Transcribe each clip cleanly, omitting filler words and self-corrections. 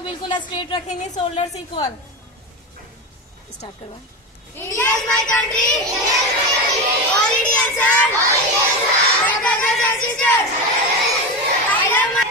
को बिल्कुल स्ट्रेट रखेंगे, शोल्डर्स इक्वल। स्टार्ट करवा। India is my country. All Indians are my brothers and sisters. I love my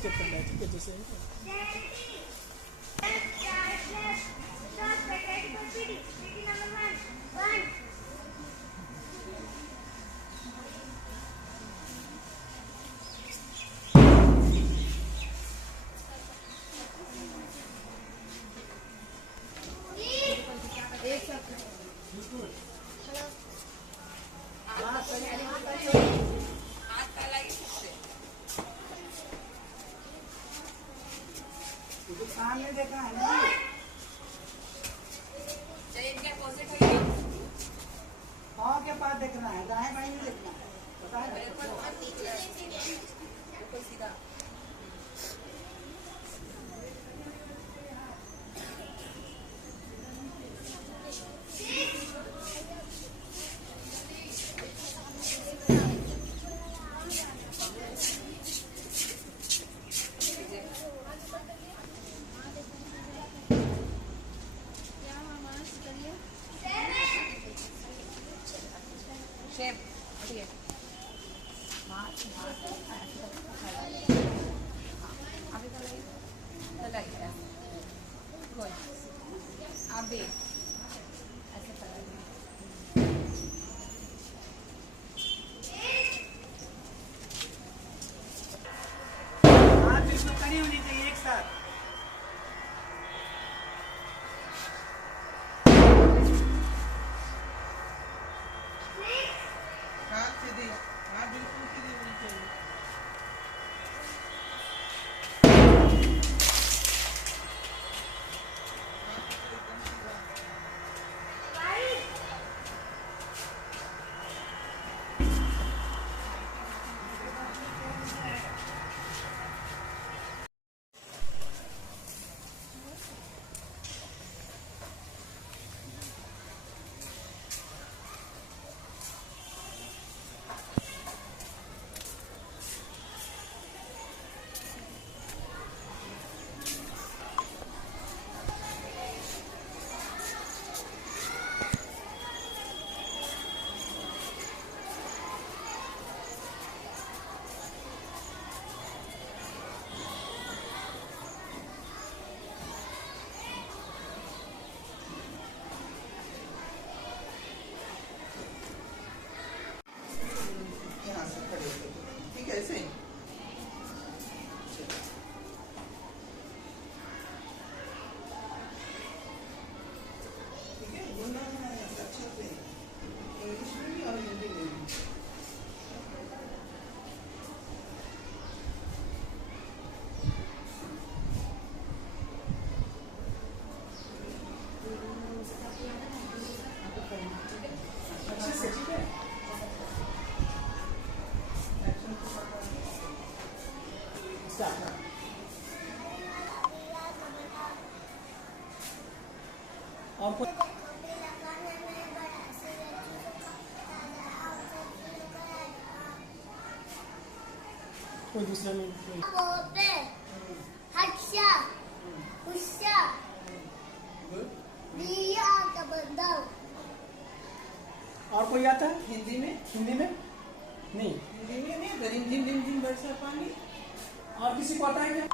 step करना है, ठीक है? जैसे सामने देखना है ना, पाँव के पास देखना है, दाएं बाएं नहीं देखना है, पता है? सीधा शेप, ठीक है। अभी चलाइए, गुड। अभी ऐसे चलाइए। हाथ बिल्कुल खड़ी होनी चाहिए एक साथ। हाथ सीधी, हाथ बिल्कुल सीधी होनी चाहिए। ठीक है, ऐसे ही। ठीक है, बोलना है अच्छे से, इंग्लिश में भी और हिंदी में भी। अच्छे से, ठीक है? और कोई दूसरा नहीं कोई। पोपे, हर्षा, उषा, दिया का बंदा। और कोई आता है हिंदी में हिंदी में? नहीं। हिंदी में नहीं, रिम झिम रिम झिम बरसा पानी। और किसी को आता है क्या?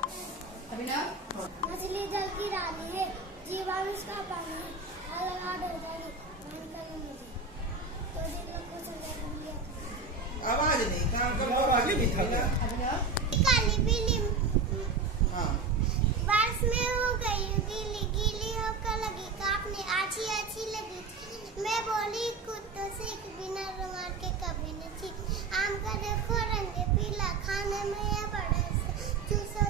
अभिनव। मछली जल की रानी है, जीवन उसका पानी है, लगा दो जानी, मन करे मुझे, तो दिन को समझ लिया। आवाज नहीं, काम कर आगे बिठा दे। काली पीली हाँ, बारिश में हो गई गीली, गीली होकर लगी काटने, अच्छी अच्छी लगी। मैं बोली कुत्तों से बिना रुमाल के कभी न थी। आम का देखो रंग पीला, खाने में यह बड़ा चूसा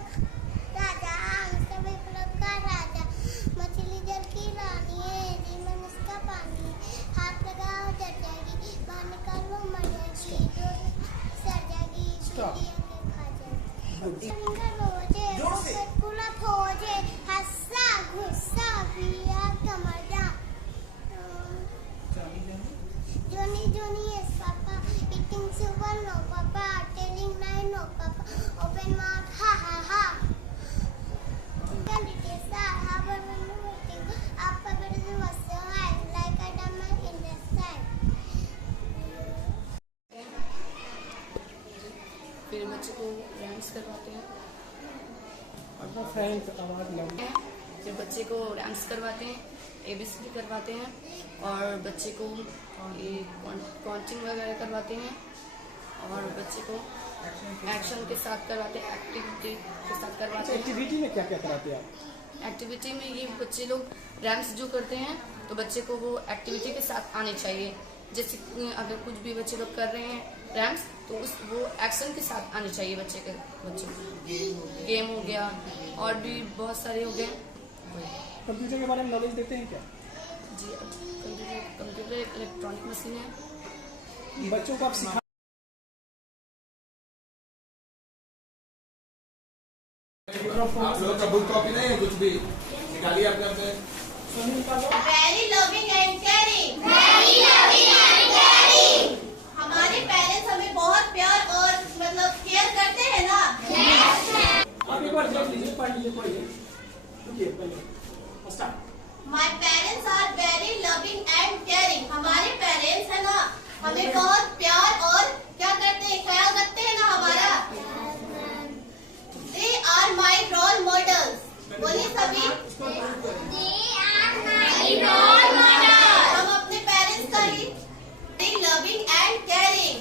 राजा, आम सब फलों का राजा। मछली जल की रानी है, जीवन उसका पानी। हाथ लगाओ जल जाएगी, बाहर निकालो मर जाएगी, जो सड़ जाएगी, सीढ़ी अंदर खा जाएगी। जोर से। कुला खोजे, हंसा गुस्सा पिया कमरा। Johnny, Johnny, yes, Papa. Eating silver, no, Papa. Telling lie, no, Papa. Open mouth, ha, ha, ha. Can it is that? Have a waiting. Up a bit was so high, like a diamond in the sky. फिर बच्चे को rams करवाते हैं। अपना friend आवाज लगा। फिर बच्चे को रैम्स करवाते हैं, ABCD करवाते हैं, और बच्चे को ये काउंटिंग वगैरह करवाते हैं, और बच्चे को एक्शन के साथ करवाते हैं, एक्टिविटी के साथ करवाते हैं। एक्टिविटी में क्या क्या कराते हैं आप? एक्टिविटी में ये बच्चे लोग रैम्स जो करते हैं तो बच्चे को वो एक्टिविटी के साथ आने चाहिए। जैसे अगर कुछ भी बच्चे लोग कर रहे हैं रैम्स तो वो एक्शन के साथ आने चाहिए बच्चे को। गेम हो गया और भी बहुत सारे हो गए। कंप्यूटर के बारे में नॉलेज देते हैं क्या? जी, कंप्यूटर इलेक्ट्रॉनिक मशीन है। बच्चों को आप सिखा आप लोगों का बुक कॉपी नहीं है, कुछ भी निकालिए अपने अपने। Very loving and caring. Very loving and caring. हमारे पेरेंट्स हमें बहुत प्यार और मतलब केयर करते हैं ना? Yes, ma'am. आप एक बार देख लीजिए, पढ़ लीजिए, पढ़िए। रुकिए पहले start. My parents are very loving and caring. हमारे पेरेंट्स है ना, हमें बहुत प्यार और क्या करते हैं, ख्याल रखते हैं ना हमारा। They are my role models. बोलिए सभी। They are my role models. हम अपने पेरेंट्स का ही very loving and caring.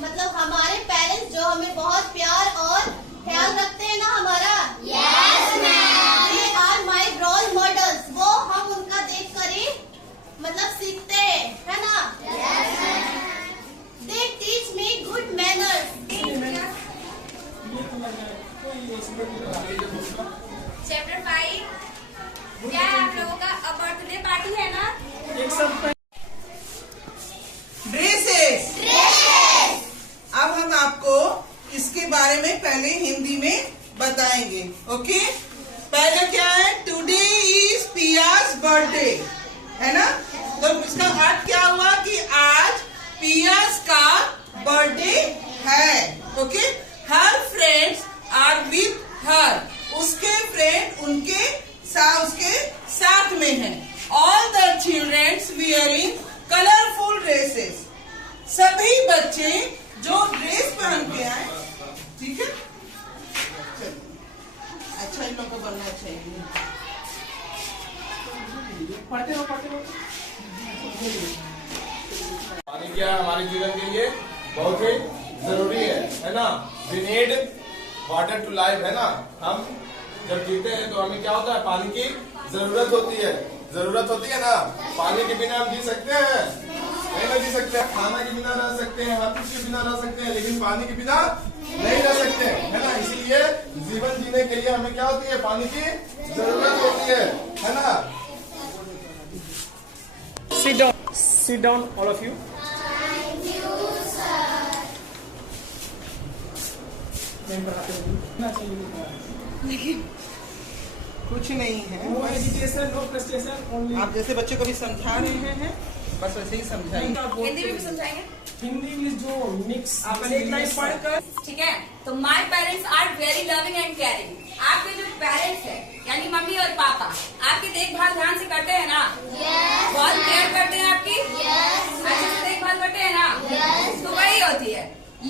मतलब हमारे पेरेंट्स जो हमें बहुत प्यार और ख्याल रखते हैं ना हमारा। Yes, ma'am. They are my role models. वो हम उनका देख कर ही मतलब सीखते हैं, है ना? Yes, ma'am. They teach me good manners. Chapter 5. क्या आप लोगों का अब बर्थडे पार्टी है ना? एक साथ ड्रेसेस। अब हम आपको इसके बारे में पहले हिंदी में बताएंगे। ओके, पहले क्या है, टुडे इज पियाज बर्थडे, है ना? तो इसका अर्थ क्या हुआ कि आज पियाज का बर्थडे है। Okay, her friends are with her, उसके फ्रेंड उसके साथ में है। All the childrens wearing colourful dresses, सभी बच्चे जो ड्रेस पहन के आए, ठीक है? अच्छा, इन लोगों को बनना चाहिए। पढ़ते हो। पानी क्या हमारे जीवन के लिए बहुत ही जरूरी है ना? We need water to life, है ना? हम जब जीते हैं तो हमें क्या होता है, पानी की जरूरत होती है ना? पानी के बिना हम जी सकते हैं? नहीं ना जी सकते। खाना के बिना रह सकते हैं, हर कुछ के बिना रह सकते हैं, लेकिन पानी के बिना नहीं रह सकते, है ना? इसीलिए जीवन जीने के लिए हमें क्या होती है, पानी की जरूरत होती है ना? Sit down, all of you. कुछ नहीं है, नो एजुकेशन, नो प्रेस्टेशन, ओनली आप जैसे बच्चों को भी समझा रहे हैं बस वैसे ही समझाइए। हिंदी में भी समझाएंगे, हिंदी इंग्लिश जो मिक्स आपने एक लाइन पढ़कर ठीक है। तो my parents are very loving and caring. आपके जो पेरेंट्स है यानी मम्मी और पापा आपकी देखभाल ध्यान से करते हैं ना? बहुत केयर करते हैं आपकी, अच्छे से देखभाल करते हैं ना? तो वही होती है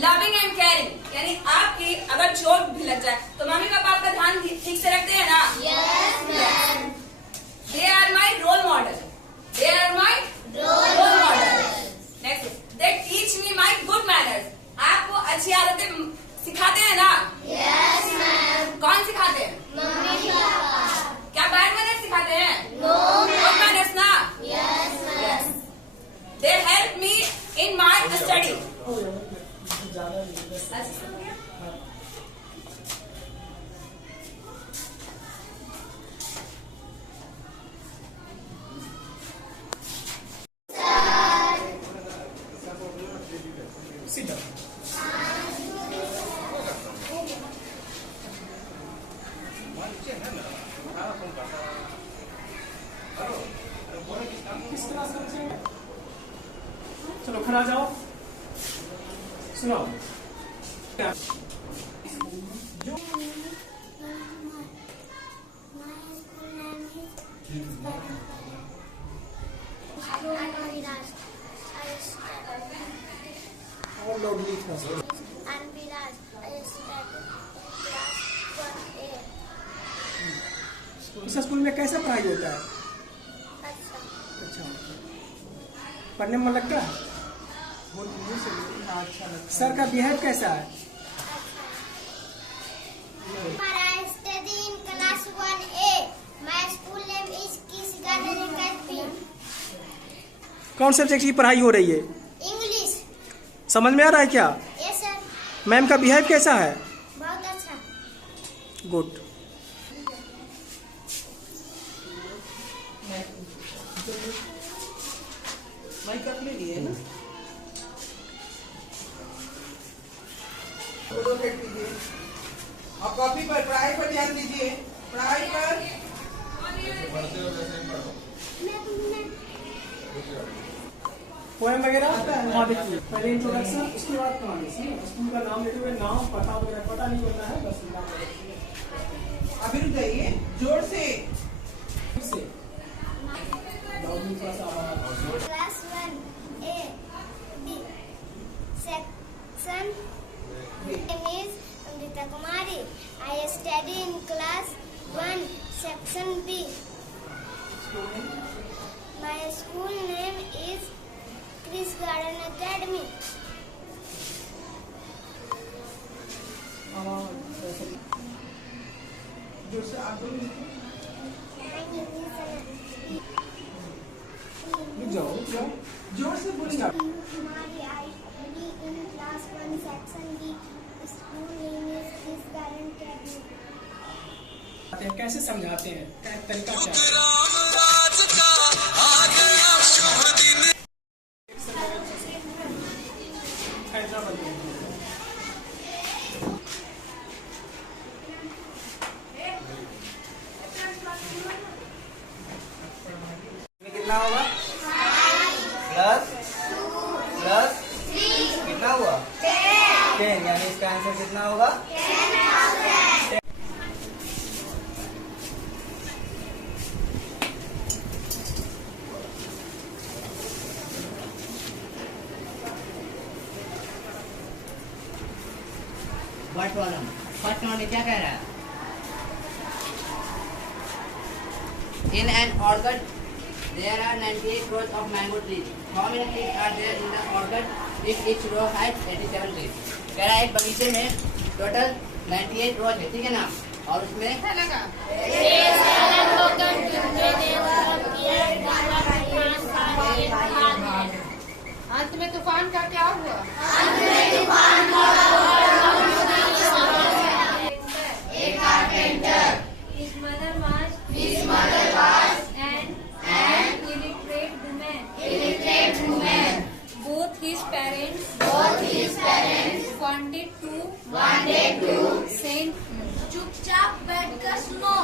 लविंग एंड केयरिंग, यानी आपकी अगर चोट भी लग जाए तो मम्मी पापा आपका ध्यान ठीक से रखते हैं ना? They are my role model, they are my role model. Next, they teach me my good manners. आपको अच्छी आदतें सिखाते हैं ना? कौन सिखाते हैं? क्या बैड मैनर्स सिखाते हैं? गुड मैनर्स ना? Yes. They help me in my study. Sit down. किस क्लास का बच्चे हैं? चलो खड़ा जाओ, सुनाओ। जो और लोग नहीं था सर। इस स्कूल में कैसा पढ़ाई होता है? अच्छा, पढ़ने में मन लगता है? सर का बिहेव कैसा है? कौन सब्जेक्ट की पढ़ाई हो रही है? इंग्लिश। समझ में आ रहा है क्या? Yes sir. मैम का बिहेव कैसा है? बहुत अच्छा। गुड। माइक अपने लिए है ना, फोटो सेट कीजिए। आप कॉपी पर पढ़ाई पर ध्यान दीजिए, पढ़ाई पर। पोएम वगैरह वहाँ देखिए, पहले इंट्रोडक्शन, उसके बाद कहानी। स्कूल का नाम लेते हुए नाम पता वगैरह पता नहीं होता है, बस नाम। अभी रुक जाइए, जोर से। फिर से लाउडली थोड़ा सा आवाज। Class 1A B section. My name is Amrita Kumari. I study in class 1 section B. My school name is Chris Garden Academy. जोर से आप बोलिए। रुक जाओ, रुक जाओ, जोर से बोलिए आप। Kumari, I study in class 1 section B. School name is Chris Garden Academy. कैसे समझाते हैं? तरीका क्या है? हैदराबाद में। कितना होगा? प्लस प्लस कितना हुआ? 10। यानी इसका आंसर कितना होगा? 10,000। What problem? फर्स्ट नंबर में क्या कह रहा है? In an orchard, there are 98 rows of mango trees. How many trees are there in the orchard? If each row has 87 trees. कह रहा है एक बगीचे में टोटल 98 रोज है, ठीक है ना? और उसमें अंत में तूफान का क्या हुआ? एक carpenter. His mother was an illiterate woman. Both his parents wanted to send. चुपचाप बैठकर सुनो।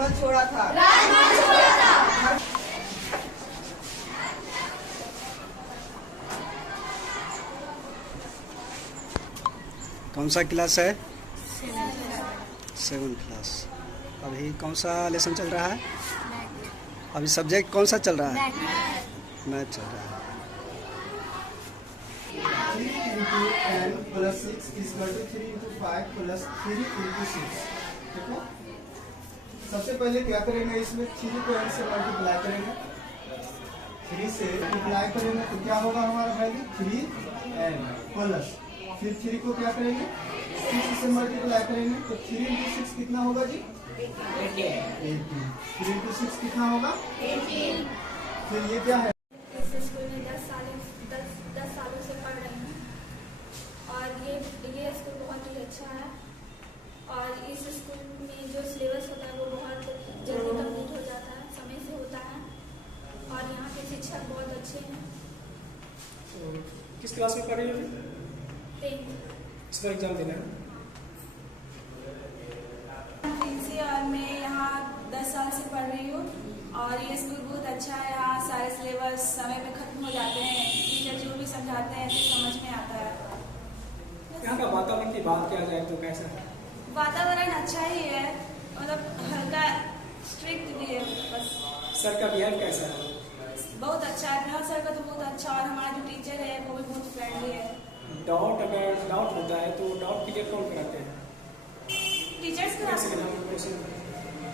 राजमहल छोड़ा था? कौन सा क्लास है? 7th class. अभी कौन सा लेसन चल रहा है? अभी सब्जेक्ट कौन सा चल रहा है? मैथ चल रहा है। 3 into n plus 6 is equal to 3 into 5 plus 3 into 6। ठीक है। सबसे पहले क्या करेंगे, इसमें 3 को n से मल्टीप्लाई करेंगे। 3 से मल्टीप्लाई करेंगे तो क्या होगा हमारा वैल्यू 3n प्लस, फिर 3 को क्या करेंगे 6 से मल्टीप्लाई करेंगे तो 3 into 6 कितना होगा जी? 18। 3 into 6 कितना होगा? 18। फिर ये क्या है? इस स्कूल में 10 सालों से पढ़ रही हूँ और ये स्कूल बहुत ही अच्छा है और इस स्कूल में जो सिलेबस होता है वो बहुत जल्दी कंप्लीट हो जाता है, समय से होता है और यहाँ के शिक्षक बहुत अच्छे हैं। तो किस क्लास में पढ़ रही हो? 10th। इस बार एग्जाम देना है। और मैं यहाँ 10 साल से पढ़ रही हूँ और ये स्कूल बहुत अच्छा है। यहाँ सारे सिलेबस समय पे खत्म हो जाते हैं, टीचर जो भी समझाते हैं तो समझ में आता है। यहाँ का वातावरण की बात किया जाए तो कैसा है? वातावरण अच्छा ही है, मतलब हल्का स्ट्रिक्ट भी है बस। सर का बिहेव कैसा है? बहुत अच्छा है, मेरा सर का तो बहुत अच्छा और हमारा जो टीचर है वो भी बहुत फ्रेंडली है। अगर डाउट होता है तो डाउट क्लियर कौन कराते हैं? टीचर्स कैसे कराते हैं?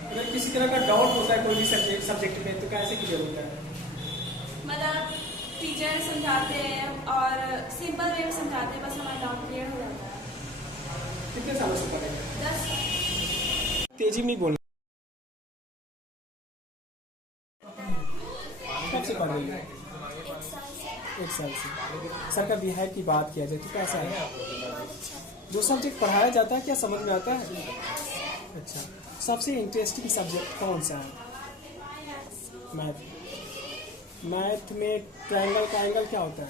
अगर किसी तरह का डाउट होता है कोई भी सब्जेक्ट में तो कैसे क्लियर होता है? मतलब टीचर समझाते हैं और सिंपल वे में समझाते हैं, बस हमारा डाउट क्लियर हो जाता है। कितने सालों से पढ़े? 10। तेजी में बोलना। कब से पढ़ रही है? 1 साल से। सर का बिहेव की बात किया जाए तो कैसा है? जो सब्जेक्ट पढ़ाया जाता है क्या समझ में आता है? अच्छा, सबसे इंटरेस्टिंग सब्जेक्ट कौन सा है? मैथ। मैथ में ट्रायंगल का एंगल क्या होता है?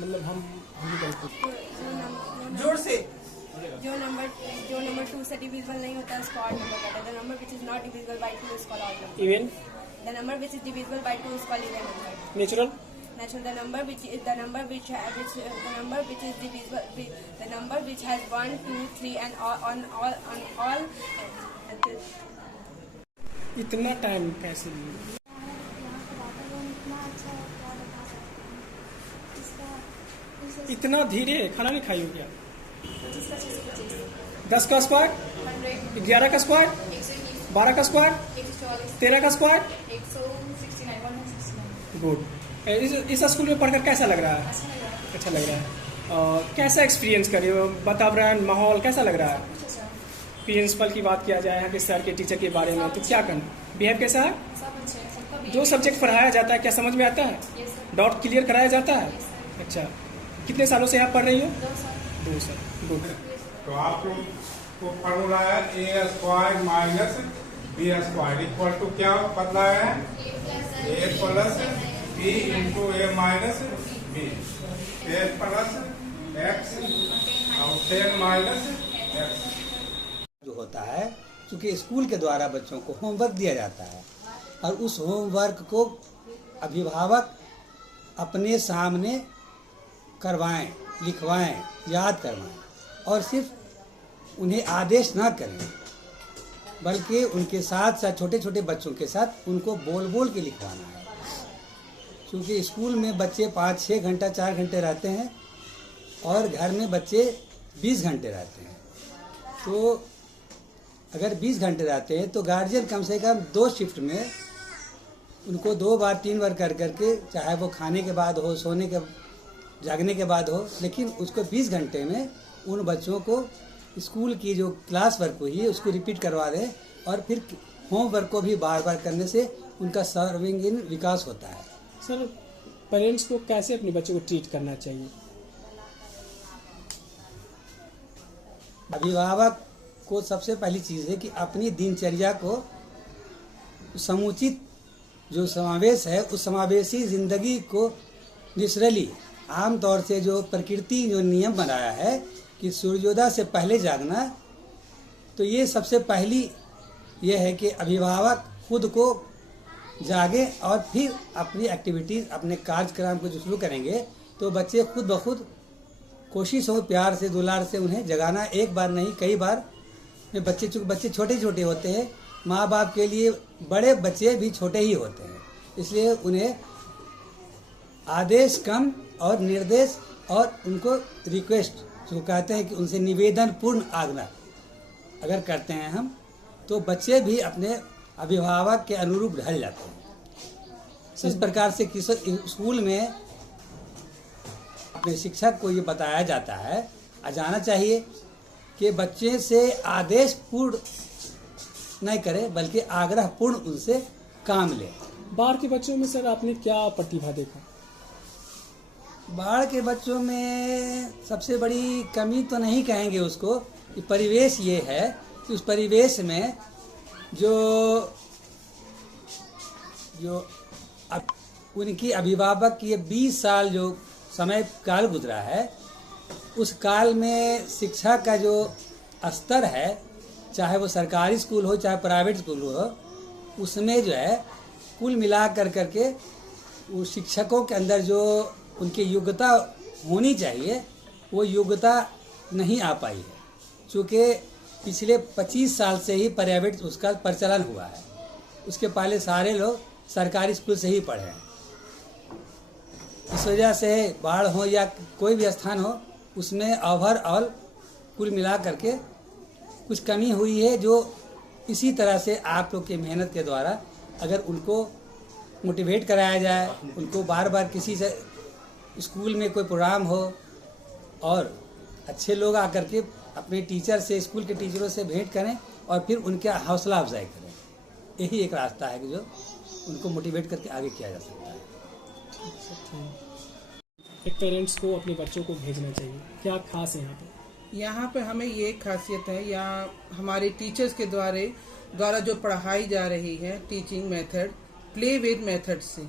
मतलब हम जोर से जो नंबर 2 से डिविजिबल नहीं होता है उसको ऑड नंबर कहते हैं। The number which is not divisible by 2 is called odd number. Even the number which is divisible by 2 is called even number. Natural the number which is divisible, the number which has 1, 2, 3 and all इतना time कैसे लिए? इतना धीरे खाना नहीं खाई हो क्या? 10 का स्क्वायर, 11 का स्क्वायर, 12 का स्क्वायर, 13 का स्क्वायर। गुड। इस स्कूल में पढ़कर कैसा लग रहा है? अच्छा लग रहा है। कैसा एक्सपीरियंस करे, वातावरण माहौल कैसा लग रहा है? प्रिंसिपल की बात किया जाए यहाँ के सर के टीचर के बारे में तो क्या करना, बिहेव कैसा है? जो सब्जेक्ट पढ़ाया जाता है क्या समझ में आता है? डाउट क्लियर कराया जाता है? अच्छा, कितने सालों से यहाँ पढ़ रही हो? 2 साल। गुड। तो आपको फॉर्मूला है A square minus B square equal to क्या बदला है? A plus B into A minus B, 10 plus X और 10 माइनस एक्स। जो होता है क्योंकि स्कूल के द्वारा बच्चों को होमवर्क दिया जाता है और उस होमवर्क को अभिभावक अपने सामने करवाएं, लिखवाएं, याद करवाएं और सिर्फ उन्हें आदेश ना करें बल्कि उनके साथ साथ छोटे छोटे बच्चों के साथ उनको बोल बोल के लिखवाना है। क्योंकि स्कूल में बच्चे 5-6 घंटा 4 घंटे रहते हैं और घर में बच्चे 20 घंटे रहते हैं। तो अगर 20 घंटे रहते हैं तो गार्जियन कम से कम 2 शिफ्ट में उनको 2 बार 3 बार कर करके, चाहे वो खाने के बाद हो, सोने के जागने के बाद हो, लेकिन उसको 20 घंटे में उन बच्चों को स्कूल की जो क्लास वर्क हुई है उसको रिपीट करवा दें और फिर होमवर्क को भी बार बार करने से उनका सर्वांगीण विकास होता है। सर, पेरेंट्स को कैसे अपने बच्चों को ट्रीट करना चाहिए? अभिभावक को सबसे पहली चीज़ है कि अपनी दिनचर्या को समुचित जो समावेश है उस समावेशी जिंदगी को नेचुरली, आमतौर से जो प्रकृति जो नियम बनाया है कि सूर्योदय से पहले जागना, तो ये सबसे पहली ये है कि अभिभावक खुद को जागे और फिर अपनी एक्टिविटीज, अपने कार्यक्रम को जो शुरू करेंगे तो बच्चे खुद ब खुद कोशिश हो प्यार से, दुलार से उन्हें जगाना, एक बार नहीं कई बार। बच्चे चूँकि बच्चे छोटे छोटे होते हैं, माँ बाप के लिए बड़े बच्चे भी छोटे ही होते हैं, इसलिए उन्हें आदेश कम और निर्देश और उनको रिक्वेस्ट जो कहते हैं कि उनसे निवेदन पूर्ण आज्ञा अगर करते हैं हम, तो बच्चे भी अपने अभिभावक के अनुरूप ढल जाते हैं। इस प्रकार से स्कूल में अपने शिक्षक को ये बताया जाता है, जाना चाहिए कि बच्चे से आदेश पूर्ण नहीं करे बल्कि आग्रह पूर्ण उनसे काम ले। बाहर के बच्चों में सर आपने क्या प्रतिभा देखा? बाहर के बच्चों में सबसे बड़ी कमी तो नहीं कहेंगे उसको, कि परिवेश ये है कि उस परिवेश में जो उनकी अभिभावक की 20 साल जो समय काल गुजरा है, उस काल में शिक्षा का जो स्तर है, चाहे वो सरकारी स्कूल हो चाहे प्राइवेट स्कूल हो, उसमें जो है कुल मिला करके वो शिक्षकों के अंदर जो उनकी योग्यता होनी चाहिए वो योग्यता नहीं आ पाई है। चूँकि पिछले 25 साल से ही प्राइवेट उसका प्रचलन हुआ है, उसके पहले सारे लोग सरकारी स्कूल से ही पढ़े हैं। इस वजह से बाढ़ हो या कोई भी स्थान हो, उसमें ओवरऑल कुल मिला करके कुछ कमी हुई है, जो इसी तरह से आप लोग की मेहनत के द्वारा अगर उनको मोटिवेट कराया जाए, उनको बार बार किसी से स्कूल में कोई प्रोग्राम हो और अच्छे लोग आकर के अपने टीचर से, स्कूल के टीचरों से भेंट करें और फिर उनका हौसला अफजाई करें, यही एक रास्ता है कि जो उनको मोटिवेट करके आगे किया जा सकता है। एक पेरेंट्स को अपने बच्चों को भेजना चाहिए, क्या खास है यहाँ पे? यहाँ पे हमें ये खासियत है, यहाँ हमारे टीचर्स के द्वारा जो पढ़ाई जा रही है teaching method play with method से,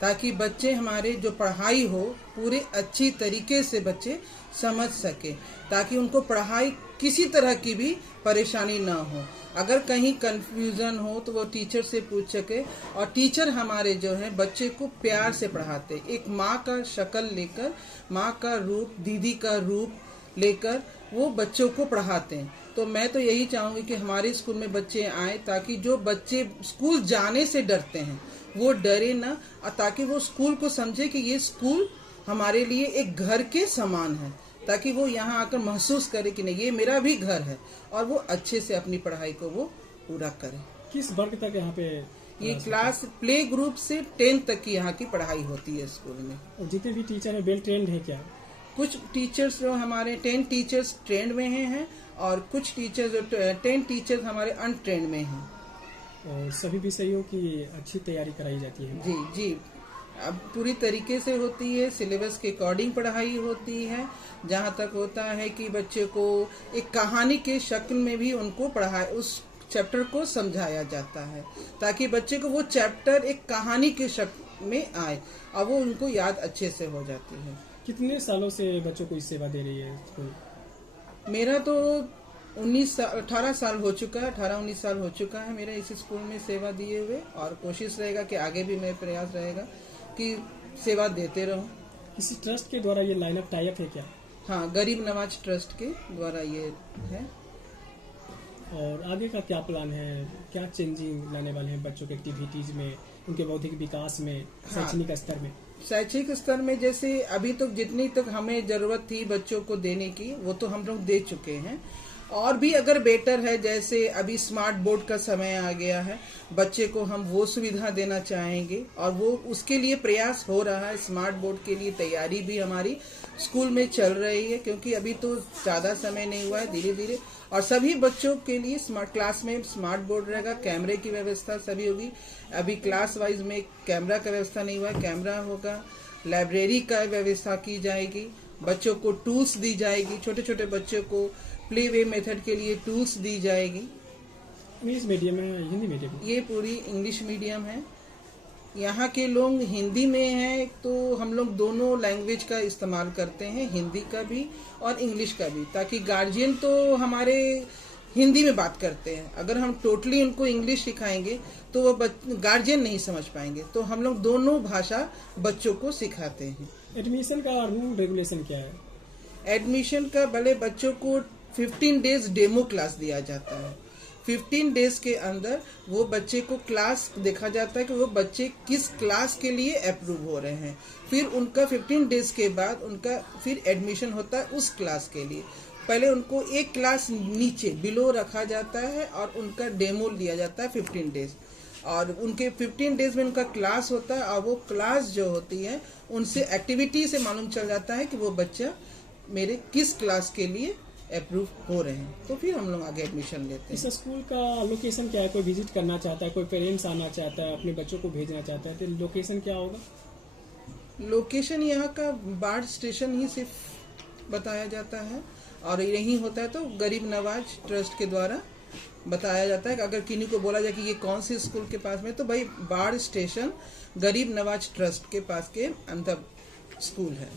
ताकि बच्चे हमारे जो पढ़ाई हो पूरे अच्छी तरीके से बच्चे समझ सके, ताकि उनको पढ़ाई किसी तरह की भी परेशानी ना हो। अगर कहीं कंफ्यूजन हो तो वो टीचर से पूछ सके, और टीचर हमारे जो है बच्चे को प्यार से पढ़ाते, एक माँ का शक्ल लेकर, माँ का रूप, दीदी का रूप लेकर वो बच्चों को पढ़ाते हैं। तो मैं तो यही चाहूँगी कि हमारे स्कूल में बच्चे आए, ताकि जो बच्चे स्कूल जाने से डरते हैं वो डरे ना, और ताकि वो स्कूल को समझे कि ये स्कूल हमारे लिए एक घर के समान है, ताकि वो यहाँ आकर महसूस करे कि नहीं ये मेरा भी घर है, और वो अच्छे से अपनी पढ़ाई को वो पूरा करे। किस वर्ग तक यहाँ पे? ये क्लास प्ले ग्रुप से 10th तक की यहाँ की पढ़ाई होती है स्कूल में। और जितने भी टीचर हैं वेल ट्रेंड है क्या? कुछ टीचर्स जो हमारे 10 टीचर्स ट्रेंड में हैं और कुछ टीचर्स जो 10 टीचर्स हमारे अनट्रेंड में हैं। और सभी विषयों की अच्छी तैयारी कराई जाती है? जी जी, अब पूरी तरीके से होती है, सिलेबस के अकॉर्डिंग पढ़ाई होती है। जहाँ तक होता है कि बच्चे को एक कहानी के शक्ल में भी उनको उस चैप्टर को समझाया जाता है, ताकि बच्चे को वो चैप्टर एक कहानी के शक्ल में आए और वो उनको याद अच्छे से हो जाती है। कितने सालों से बच्चों को इस सेवा दे रही है स्कूल? मेरा तो 18 साल हो चुका है, 18-19 साल हो चुका है मेरा इस स्कूल में सेवा दिए हुए, और कोशिश रहेगा कि आगे भी मेरा प्रयास रहेगा कि सेवा देते रहूं। किसी ट्रस्ट के द्वारा ये लाइन अप टाई अप है क्या? हाँ, गरीब नवाज ट्रस्ट के द्वारा ये है। और आगे का क्या प्लान है, क्या चेंजिंग लाने वाले हैं बच्चों के एक्टिविटीज में, उनके बौद्धिक विकास में, शैक्षणिक स्तर में? शैक्षिक स्तर में जैसे अभी तक जितनी तक हमें जरूरत थी बच्चों को देने की वो तो हम लोग दे चुके हैं, और भी अगर बेटर है, जैसे अभी स्मार्ट बोर्ड का समय आ गया है, बच्चे को हम वो सुविधा देना चाहेंगे और वो उसके लिए प्रयास हो रहा है। स्मार्ट बोर्ड के लिए तैयारी भी हमारी स्कूल में चल रही है, क्योंकि अभी तो ज्यादा समय नहीं हुआ है, धीरे धीरे। और सभी बच्चों के लिए स्मार्ट क्लास में स्मार्ट बोर्ड रहेगा, कैमरे की व्यवस्था सभी होगी। अभी क्लास वाइज में कैमरा का व्यवस्था नहीं हुआ है, कैमरा होगा। लाइब्रेरी का व्यवस्था की जाएगी, बच्चों को टूल्स दी जाएगी, छोटे छोटे बच्चों को प्ले वे मेथड के लिए टूल्स दी जाएगी। इंग्लिश मीडियम है, हिंदी मीडियम? ये पूरी इंग्लिश मीडियम है। यहाँ के लोग हिंदी में हैं, तो हम लोग दोनों लैंग्वेज का इस्तेमाल करते हैं, हिंदी का भी और इंग्लिश का भी, ताकि गार्जियन तो हमारे हिंदी में बात करते हैं। अगर हम टोटली उनको इंग्लिश सिखाएंगे तो वो गार्जियन नहीं समझ पाएंगे, तो हम लोग दोनों भाषा बच्चों को सिखाते हैं। एडमिशन का रूल रेगुलेशन क्या है? एडमिशन का भले बच्चों को 15 डेज डेमो क्लास दिया जाता है। 15 डेज के अंदर वो बच्चे को क्लास देखा जाता है कि वो बच्चे किस क्लास के लिए अप्रूव हो रहे हैं। फिर उनका 15 डेज के बाद उनका फिर एडमिशन होता है उस क्लास के लिए। पहले उनको एक क्लास नीचे बिलो रखा जाता है और उनका डेमो लिया जाता है 15 डेज, और उनके 15 डेज में उनका क्लास होता है, और वो क्लास जो होती है उनसे एक्टिविटी से मालूम चल जाता है कि वो बच्चा मेरे किस क्लास के लिए अप्रूव हो रहे हैं, तो फिर हम लोग आगे एडमिशन लेते हैं। इस स्कूल का लोकेशन क्या है? कोई विजिट करना चाहता है, कोई पेरेंट्स आना चाहता है, अपने बच्चों को भेजना चाहता है, तो लोकेशन क्या होगा? लोकेशन यहाँ का बाढ़ स्टेशन ही सिर्फ बताया जाता है, और यही होता है तो गरीब नवाज ट्रस्ट के द्वारा बताया जाता है कि अगर किन्हीं को बोला जाए कि ये कौन सी स्कूल के पास में, तो भाई बाढ़ स्टेशन गरीब नवाज ट्रस्ट के पास के अंदर स्कूल है।